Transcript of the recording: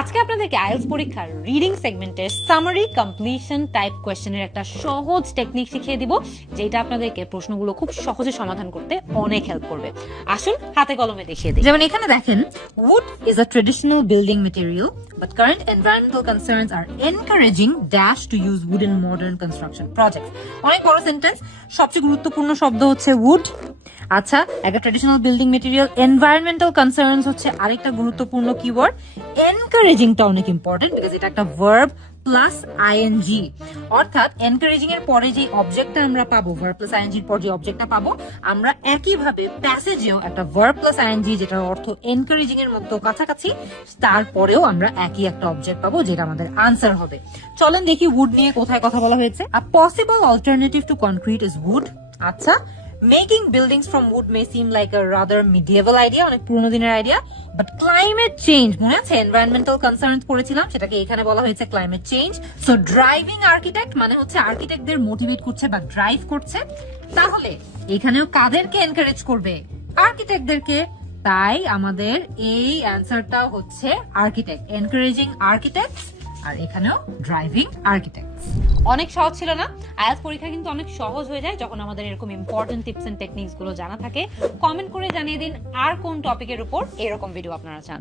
আজকে আপনাদেরকে আইএলটিএস পরীক্ষার রিডিং সেগমেন্টের সামারি কমপ্লিশন টাইপ কোয়েশ্চেনের একটা সহজ টেকনিক শিখিয়ে দিব, যেটা আপনাদেরকে প্রশ্নগুলো খুব সহজে সমাধান করতে অনেক হেল্প করবে। আসুন হাতে কলমে দেখিয়ে দিই। যেমন এখানে দেখেন, wood is a traditional building material but current environmental concerns are encouraging dash to use wood in modern construction projects। অনেক বড় সেন্টেন্স, সবচেয়ে গুরুত্বপূর্ণ শব্দ হচ্ছে wood। আচ্ছা, একটা traditional building material, environmental concerns হচ্ছে আরেকটা গুরুত্বপূর্ণ কিওয়ার্ড। এনকারেজিংটা অনেক ইম্পর্টেন্ট বিকজ এটা একটা ভার্ব প্লাস আইএনজি, অর্থাৎ এনকারেজিং এর পরে যে অবজেক্টটা আমরা পাবো, ভার্ব প্লাস আইএনজি এর পর যে অবজেক্টটা পাবো, আমরা একইভাবে প্যাসেজেও একটা ভার্ব প্লাস আইএনজি যেটার অর্থ এনকারেজিং এর মতো কাছাকাছি, তারপরেও আমরা একই একটা অবজেক্ট পাবো যেটা আমাদের আনসার হবে। চলেন দেখি উড নিয়ে কোথায় কথা বলা হয়েছে। A possible alternative to concrete is wood. আচ্ছা, Making buildings from wood may seem like a rather medieval idea, অনেক পুরনো দিনের আইডিয়া, বাট ক্লাইমেট চেঞ্জ, মনে আছে এনভায়রনমেন্টাল কনসার্নস পড়েছিলাম, সেটাকে এখানে বলা হয়েছে climate change. So driving architect মানে হচ্ছে আর্কিটেক্টদের মোটিভেট করছে বা ড্রাইভ করছে, তাহলে এখানেও কাদেরকে এনকারেজ করবে? আর্কিটেক্টদেরকে। তাই আমাদের এই অ্যান্সারটাও হচ্ছে আর্কিটেক্ট, এনকারেজিং আর্কিটেক্ট, আর এখানেও ড্রাইভিং আর্কিটেক্ট। অনেক সহজ ছিল না? আইএলটিএস পরীক্ষা কিন্তু অনেক সহজ হয়ে যায় যখন আমাদের এরকম ইম্পর্টেন্ট টিপস এন্ড টেকনিক্স গুলো জানা থাকে। কমেন্ট করে জানিয়ে দিন আর কোন টপিকের উপর এরকম ভিডিও আপনারা চান।